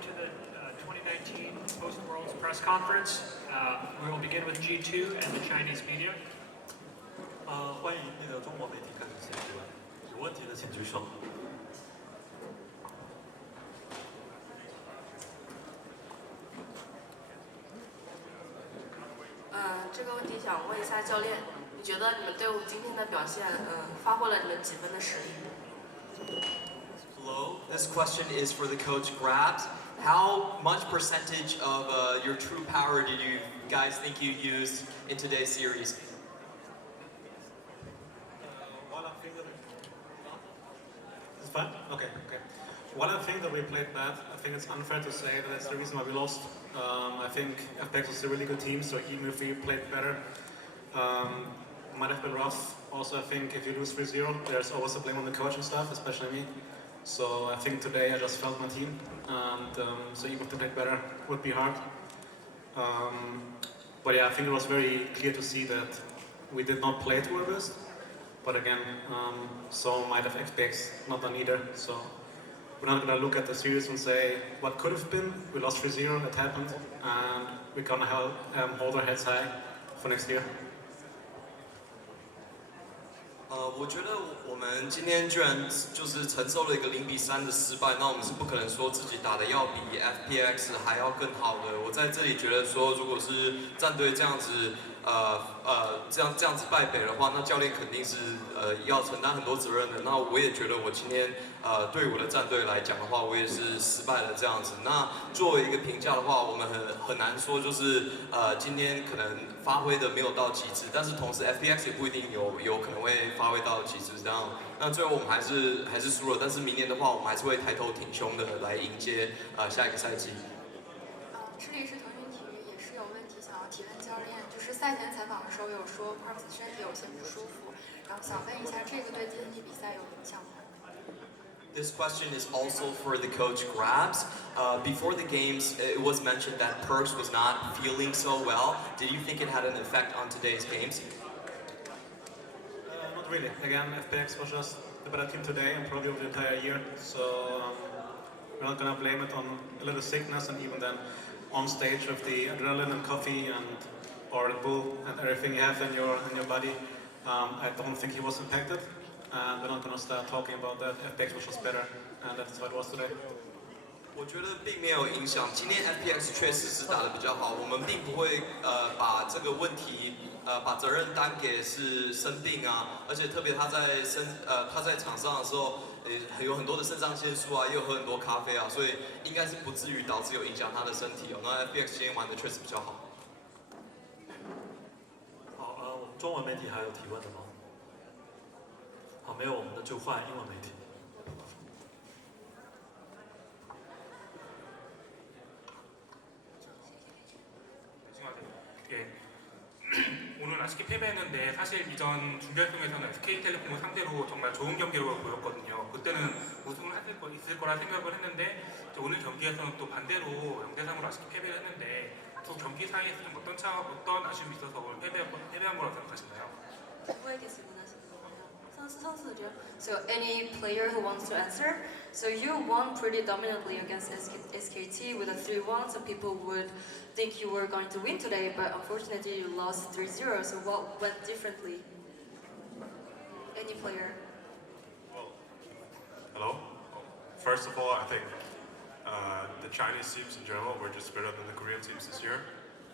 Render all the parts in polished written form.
welcome to the 2019 Post-Worlds press conference. We will begin with G2 and the Chinese media. 欢迎那个中国媒体开始提问，有问题的请举手。这个问题想问一下教练，你觉得你们队伍今天的表现，发挥了你们几分的实力？ Hello, this question is for the coach Grabs. How much percentage of your true power did you guys think you used in today's series? It's fine? Okay. While I think that we played bad, I think it's unfair to say that that's the reason why we lost. I think FPX was a really good team, so even if we played better, might have been rough. Also, I think if you lose 3-0, there's always a blame on the coach and stuff, especially me. So I think today I just felt my team, and so even if they played better, would be hard. But yeah, I think it was very clear to see that we did not play to our best. But again, so might have FPX not done either. So we're not gonna look at the series and say what could have been. We lost 3-0, it happened, and we're gonna hold our heads high for next year. 我觉得我们今天居然就是承受了一个0-3的失败，那我们是不可能说自己打的要比 FPX 还要更好的。我在这里觉得说，如果是战队这样子，这样子败北的话，那教练肯定是要承担很多责任的。那我也觉得我今天对我的战队来讲的话，我也是失败了这样子。那作为一个评价的话，我们很难说就是今天可能发挥的没有到极致，但是同时 FPX 也不一定有可能会发挥到极致这样。那最后我们还是输了，但是明年的话，我们还是会抬头挺胸的来迎接下一个赛季。这里是腾讯体育，也是有问题想要提问教练，就是赛前采访的时候有说 Parks 身体有些不舒服，然后想问一下这个对今天的比赛有影响吗？ This question is also for the coach Grabs. Before the games, it was mentioned that Perks was not feeling so well. Did you think it had an effect on today's games? Not really. Again, FPX was just the better team today and probably over the entire year. So we're not gonna blame it on a little sickness, and even then on stage with the adrenaline and coffee and or the bull and everything you have in your body. I don't think he was impacted. And we're not going to start talking about that. FPX was just better, and that's what it was today. 我觉得并没有影响。今天 FPX 确实是打得比较好，我们并不会把这个问题把责任担给是生病啊，而且特别他在场上的时候，有很多的肾上腺素啊，也有喝很多咖啡啊，所以应该是不至于导致有影响他的身体哦。那 FPX 今天玩的确实比较好。好，我们中文媒体还有提问的吗？ 好，没有我们的就换英文媒体。 오늘 아쉽게 패배했는데 사실 이전 준결승에서는 SK텔레콤을 상대로 정말 좋은 경기로 보였거든요. 그때는 우승을 있을 거라 생각을 했는데 오늘 경기에서는 또 반대로 0-3으로 아쉽게 패배를 했는데 두 경기 사이에서 좀 어떤 아쉬움이 있어서 오늘 패배한 거라고 생각하시나요? So any player who wants to answer? So you won pretty dominantly against SKT with a 3-1. Some people would think you were going to win today, but unfortunately you lost 3-0. So what went differently? Any player? Well, hello. First of all, I think the Chinese teams in general were just better than the Korean teams this year.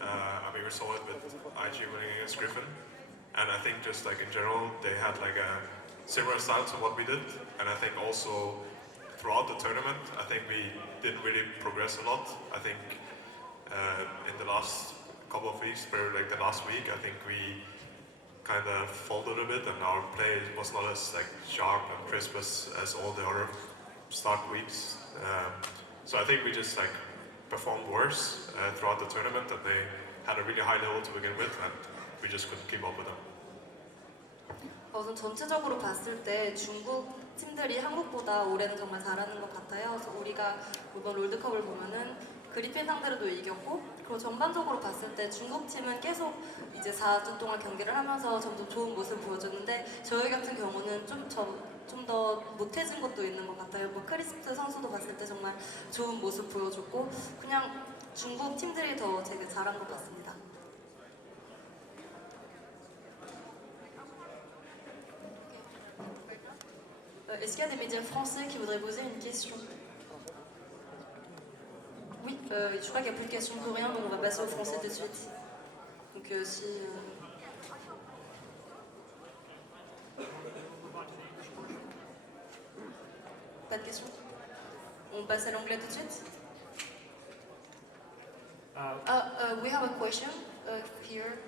I mean, we saw it with IG winning against Griffin. And I think just like in general, they had like a similar style to what we did. And I think also throughout the tournament, I think we didn't really progress a lot. I think in the last couple of weeks, probably like the last week, I think we kind of folded a bit and our play was not as like sharp and crisp as all the other start weeks. So I think we just like performed worse throughout the tournament, and they had a really high level to begin with, and we just couldn't keep up with them. 우선 전체적으로 봤을 때 중국 팀들이 한국보다 올해는 정말 잘하는 것 같아요. 그래서 우리가 이번 롤드컵을 보면은 그리핀 상대로도 이겼고, 그리고 전반적으로 봤을 때 중국 팀은 계속 이제 4주 동안 경기를 하면서 점점 좋은 모습을 보여줬는데 저희 같은 경우는 좀 더 못해진 것도 있는 것 같아요. 뭐 크리스트 선수도 봤을 때 정말 좋은 모습 보여줬고 그냥 중국 팀들이 더 되게 잘한 것 같습니다. Est-ce qu'il y a des médias français qui voudraient poser une question? Oui, je crois qu'il n'y a plus de questions coréennes, donc on va passer au français tout de suite. Donc si... Pas de questions? On passe à l'anglais tout de suite? We have a question here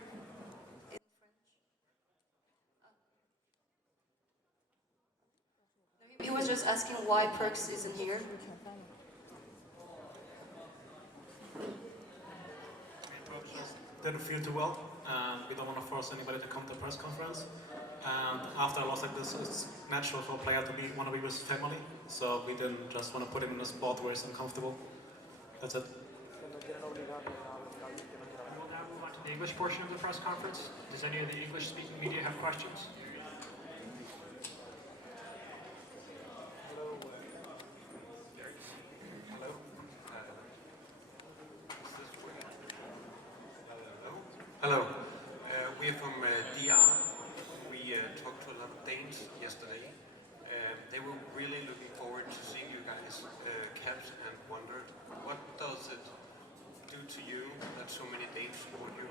in French. He was just asking why Perks isn't here. Didn't feel too well. We don't want to force anybody to come to a press conference. And after a loss like this, it's natural for a player to want to be with his family. So we didn't just want to put him in a spot where he's uncomfortable. That's it. We'll now move on to the English portion of the press conference. Does any of the English-speaking media have questions? Hello, we're from DR. We talked to a lot of Danes yesterday. They were really looking forward to seeing you guys caps and wondered what does it do to you that so many Danes support you?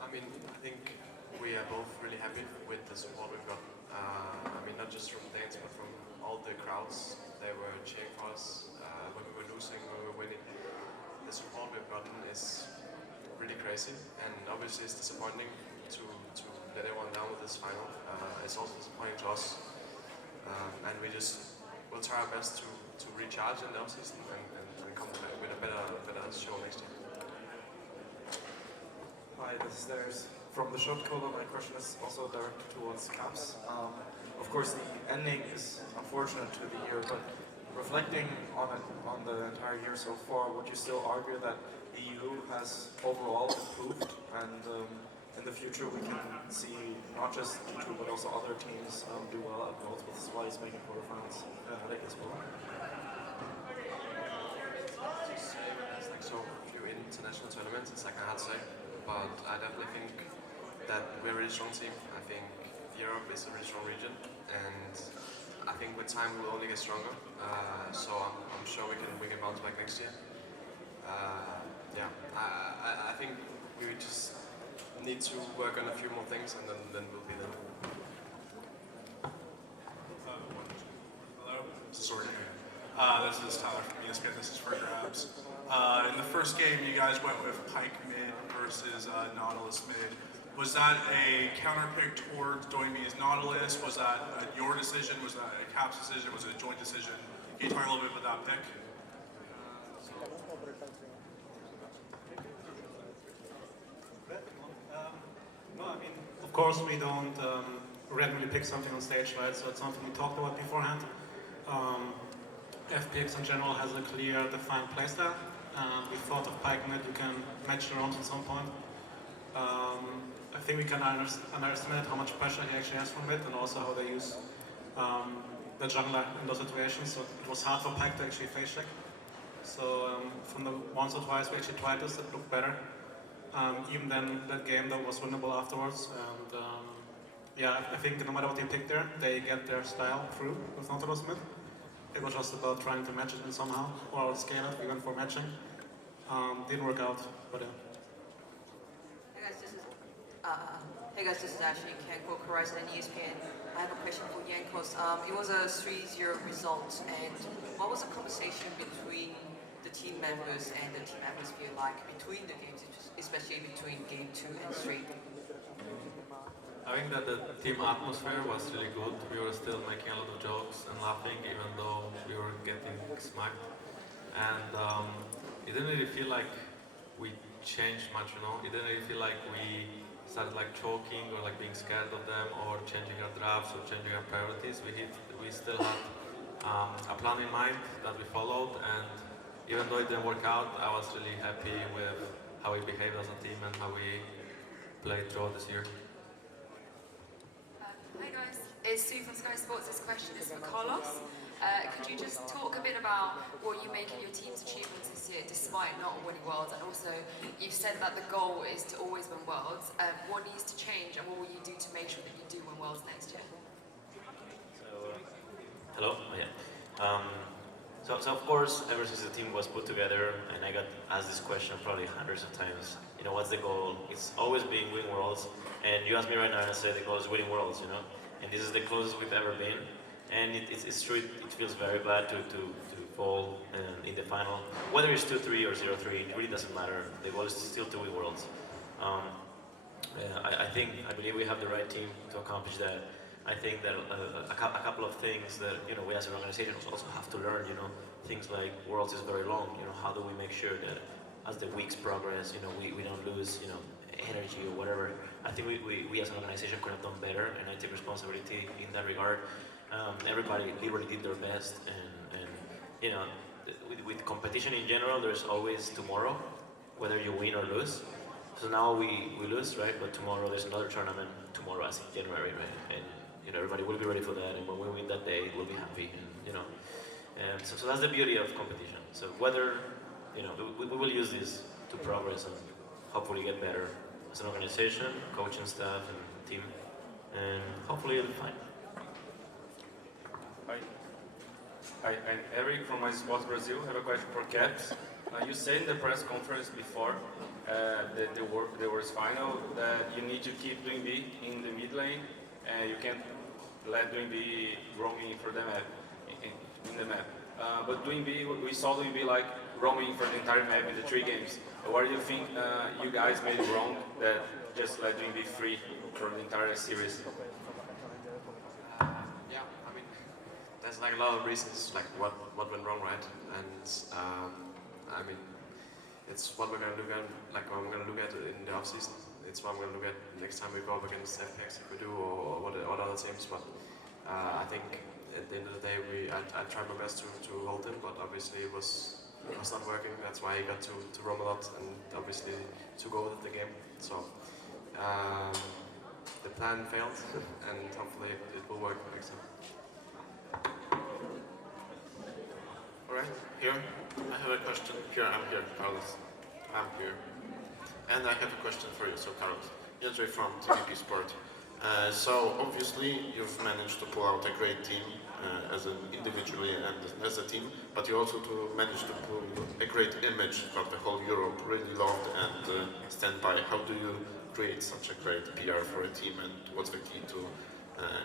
I mean, I think we are both really happy with the support we've got. I mean, not just from Danes, but from all the crowds. They were cheering for us when we were losing, when we were winning. The support we've gotten is really crazy, and obviously it's disappointing to let everyone down with this final. It's also disappointing to us, and we just will try our best to recharge in the offseason and come back with a better show next year. Hi, this is Darius from the shot caller. My question is also directed towards Caps. Of course, the ending is unfortunate to the year, but reflecting on the entire year so far, would you still argue that the EU has overall improved, and in the future we can see not just G2 but also other teams do well at multiple displays, making quarterfinals? I think it's well. There's like so few international tournaments, it's like hard to say, but I definitely think that we're a really strong team. I think Europe is a really strong region, and I think with time we'll only get stronger. So I'm sure we can bounce back next year. Yeah, I think we just need to work on a few more things, and then we'll be there. Hello, this is Sorkin. This is Tyler from ESPN. This is for grabs. In the first game, you guys went with Pike mid versus Nautilus mid. Was that a counter pick towards doing me as Nautilus? Was that your decision? Was that a Caps decision? Was it a joint decision? Can you talk a little bit about that pick? No, I mean, of course we don't randomly pick something on stage, right? So it's something we talked about beforehand. FPX in general has a clear, defined playstyle. We thought of Pike mid, you can match the rounds at some point. I think we can underestimate how much pressure he actually has from mid, and also how they use the jungler in those situations. So it was hard for Pike to actually face check. So from the once or twice we actually tried this, it looked better. Even then, that game though was winnable afterwards. And yeah, I think no matter what you pick there, they get their style through with Nautilus mid. It was just about trying to match it in somehow, or scale it. We went for matching. Didn't work out, but yeah. Hey guys, this is Ashley Kanko Horizon and ESPN. I have a question for Yankos. It was a 3-0 result, and what was the conversation between the team members and the team atmosphere like between the games, especially between game 2 and 3? I think that the team atmosphere was really good. We were still making a lot of jokes and laughing, even though we were getting smacked. And it didn't really feel like we changed much, you know. It didn't really feel like we started like choking or like being scared of them or changing our drafts or changing our priorities. We still had a plan in mind that we followed, and even though it didn't work out, I was really happy with how we behaved as a team and how we played throughout this year. Hi guys, it's Sue from Sky Sports. This question is for Carlos. Could you just talk a bit about what you make of your team's achievements this year, despite not winning Worlds? And also, you've said that the goal is to always win Worlds. What needs to change, and what will you do to make sure that you do win Worlds next year? Hello? Oh, yeah. So of course, ever since the team was put together, and I got asked this question probably hundreds of times, you know, what's the goal? It's always been win Worlds, and you ask me right now and I say the goal is winning Worlds, you know? And this is the closest we've ever been, and it's true, it feels very bad to fall in the final. Whether it's 2-3 or 0-3, it really doesn't matter. The goal is still to win Worlds. I believe we have the right team to accomplish that. I think that a couple of things that, you know, we as an organization also have to learn, you know, things like Worlds is very long, you know, how do we make sure that as the weeks progress, you know, we don't lose, you know, energy or whatever. I think we as an organization could have done better, and I take responsibility in that regard. Everybody literally did their best, and you know, with competition in general, there's always tomorrow, whether you win or lose. So now we lose, right? But tomorrow there's another tournament, tomorrow as in January, right? And you know, everybody will be ready for that, and when we win that day, we'll be happy, and you know. So that's the beauty of competition. So whether, you know, we will use this to progress and hopefully get better as an organization, coaching staff, and team, and hopefully it'll be fine. Hi, I'm Eric from My Sports Brazil. I have a question for Caps. You said in the press conference before the Worlds final that you need to keep doing B in the mid lane, and you can't let doing B roaming for the map, in the map. But doing B, we saw doing B like roaming for the entire map in the 3 games. What do you think you guys made wrong that just let doing B free for the entire series? Yeah, I mean, there's like a lot of reasons like what went wrong, right? And I mean, it's what we're gonna look at, like what we're gonna look at in the off season. It's what we're gonna look at next time we go up against FPX if we do, or what other teams. But I think at the end of the day, I tried my best to hold him, but obviously it was not working. That's why he got to roam a lot, and obviously to go with the game. So the plan failed, and hopefully it will work next time. Alright, here, I have a question. I'm here, Carlos. I'm here. And I have a question for you, so Carlos. Jędrzej from TVP Sport. So obviously you've managed to pull out a great team as an individually and as a team, but you also managed to pull a great image for the whole Europe, really loved and stand by. How do you create such a great PR for a team, and what's the key to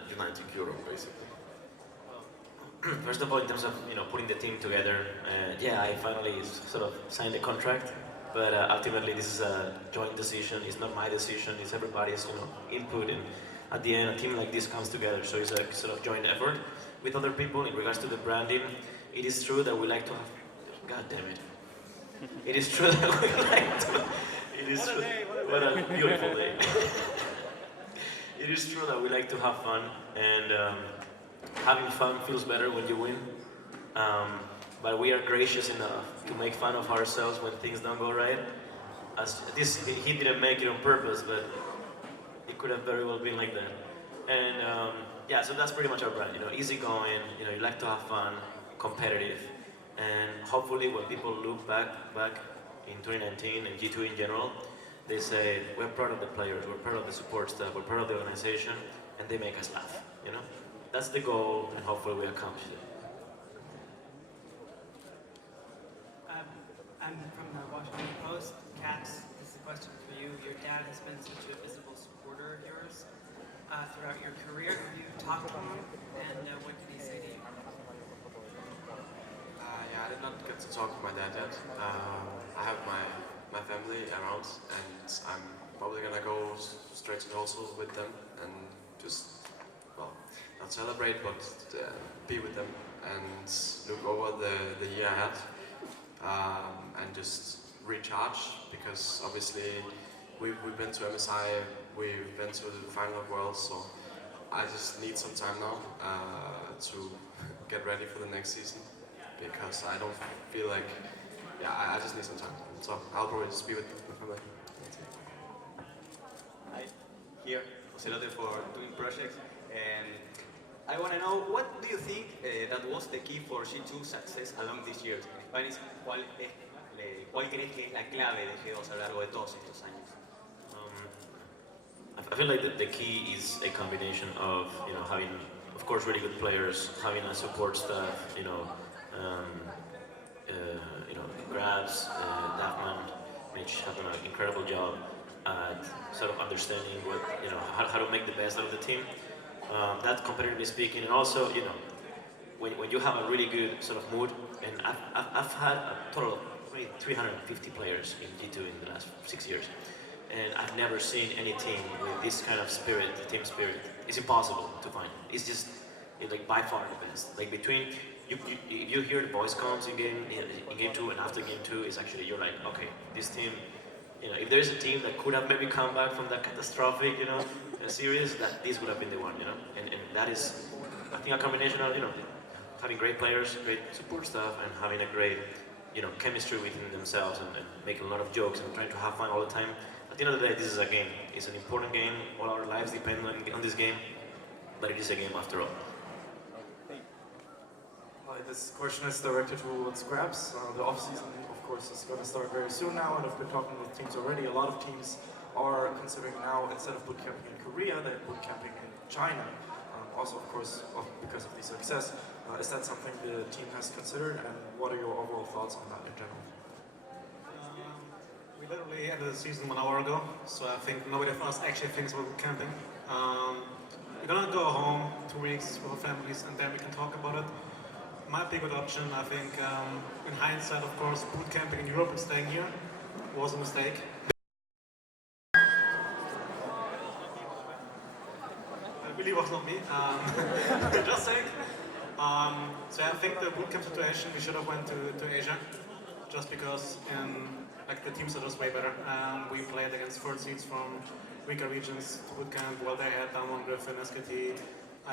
uniting Europe, basically? First of all, in terms of, you know, putting the team together, yeah, I finally sort of signed a contract, but ultimately this is a joint decision. It's not my decision. It's everybody's, you know, input, and at the end, a team like this comes together. So it's a sort of joint effort with other people. In regards to the branding, it is true that we like to have. God damn it! It is true that we like to. It is true. What a beautiful day! It is true that we like to have fun, and having fun feels better when you win. But we are gracious enough to make fun of ourselves when things don't go right. As this, he didn't make it on purpose, but it could have very well been like that. And yeah, so that's pretty much our brand. You know, easygoing. You know, you like to have fun, competitive, and hopefully when people look back in 2019 and G2 in general, they say we're proud of the players, we're proud of the support staff, we're proud of the organization, and they make us laugh. You know, that's the goal, and hopefully we accomplish it. I'm from the Washington Post. Caps, this is a question for you. Your dad has been such a visible supporter of yours throughout your career. Have you talked to him, and what did he say to you? Yeah, I did not get to talk to my dad yet. I have my family around, and I'm probably gonna go straight to the hostel with them and just, well, not celebrate, but be with them and look over the year ahead. And just recharge, because obviously we've been to MSI, we've been to the final of Worlds, so I just need some time now to get ready for the next season, because I don't feel like, yeah, I just need some time. So I'll probably just be with my family. Hi, here, Ocelote for doing projects, and I want to know, what do you think that was the key for G2 success along these years? En Spanish, ¿cuál crees que es la clave de G2 a lo largo de todos estos años? I feel like the key is a combination of having, of course, really good players, having a support staff, Grabs, Daphman, Mitch have done an incredible job at sort of understanding what how to make the best out of the team. That competitively speaking, and also when you have a really good sort of mood, and I've had a total of 350 players in G2 in the last 6 years. And I've never seen any team with this kind of spirit, team spirit. It's impossible to find. It's just like by far the best. Like between you hear the voice comms in game 2 and after game 2, is actually you're like, okay, this team. If there's a team that could have maybe come back from that catastrophic, series, that this would have been the one, And that is, I think, a combination of having great players, great support staff, and having a great chemistry within themselves, and making a lot of jokes and trying to have fun all the time. At the end of the day, this is a game. It's an important game. All our lives depend on this game, but it is a game after all. Hi, this question is directed towards Grabs. The off-season, of course, is going to start very soon now, and I've been talking with teams already. A lot of teams are considering now, instead of boot camping in Korea, they're boot camping in China. Also, of course, because of the success. Is that something the team has considered, and what are your overall thoughts on that in general? We literally ended the season 1 hour ago, so I think nobody of us actually thinks about camping. We're gonna go home 2 weeks with our families, and then we can talk about it. Might be a good option. I think, in hindsight, of course, boot camping in Europe and staying here was a mistake. It really was not me. Just saying. So I think the bootcamp situation, we should have went to Asia, just because the teams are just way better. We played against third seeds from weaker regions to bootcamp, while they had Damwon, Griffin, SKT,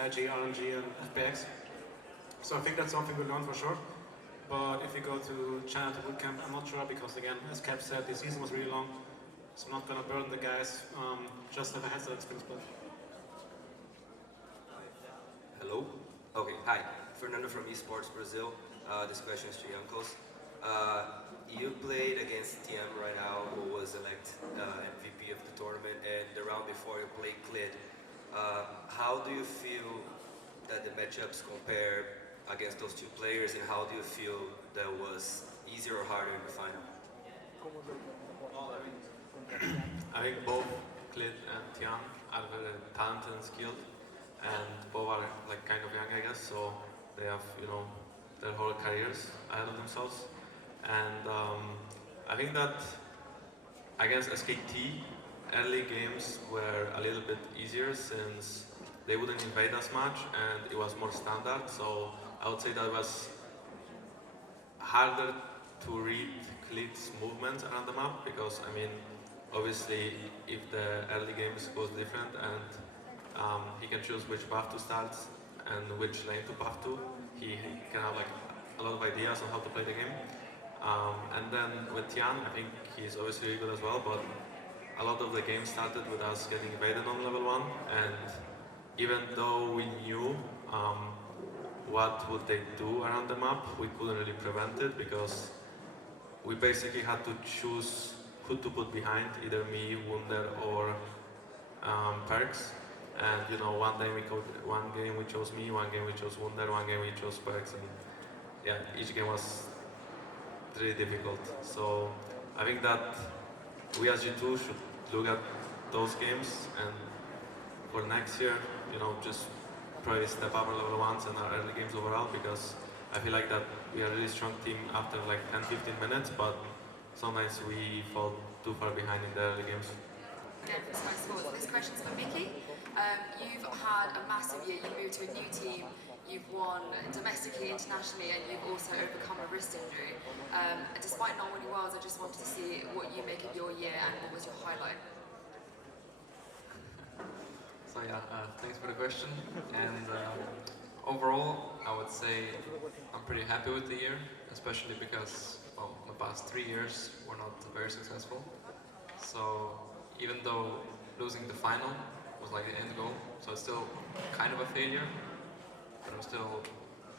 IG, RNG, and FPX. So I think that's something we learned for sure. But if you go to China to bootcamp, I'm not sure, because again, as Cap said, the season was really long. So I'm not gonna burden the guys. Just have a headset experience. Hello? Okay, hi. Fernando from Esports Brazil. This question is to Jankos. You played against TM right now, who was elected MVP of the tournament, and the round before you played Clid. How do you feel that the matchups compare against those two players, and how do you feel that was easier or harder in the final? I think both Clid and Tian are very talented and skilled, and both are kind of young, I guess, so they have their whole careers ahead of themselves. And I think that against SKT, early games were a little bit easier since they wouldn't invade as much and it was more standard. So I would say that was harder to read Clid's movements around the map, because obviously if the early games goes different and he can choose which buff to start and which lane to buff to, he can have a lot of ideas on how to play the game. And then with Tian, I think he's obviously really good as well, but a lot of the game started with us getting invaded on level 1, and even though we knew what would they do around the map, we couldn't really prevent it, because we basically had to choose who to put behind, either me, Wunder, or Perks. And one game we chose me, one game we chose Wunder, one game we chose Perks, and yeah, each game was really difficult. So I think that we as G2 should look at those games, and for next year, just probably step up our level 1s and our early games overall, because I feel like that we are a really strong team after 10-15 minutes, but sometimes we fall too far behind in the early games. Again, for Sky Sports, this question's for Mickey. You've had a massive year, you moved to a new team, you've won domestically, internationally, and you've also overcome a wrist injury. Despite not winning Worlds, I just wanted to see what you make of your year and what was your highlight. So yeah, thanks for the question. And Overall, I would say I'm pretty happy with the year, especially because well, the past 3 years were not very successful. So even though losing the final was like the end goal, so it's still kind of a failure, but I'm still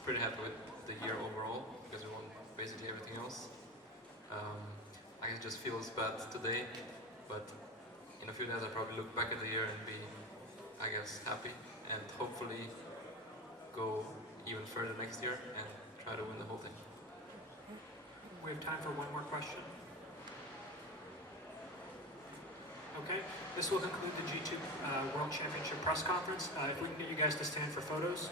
pretty happy with the year overall because we won basically everything else. I guess it just feels bad today, but in a few days I'll probably look back at the year and be, I guess, happy and hopefully go even further next year and try to win the whole thing. We have time for one more question. Okay, this will conclude the G2 World Championship press conference. If we can get you guys to stand for photos.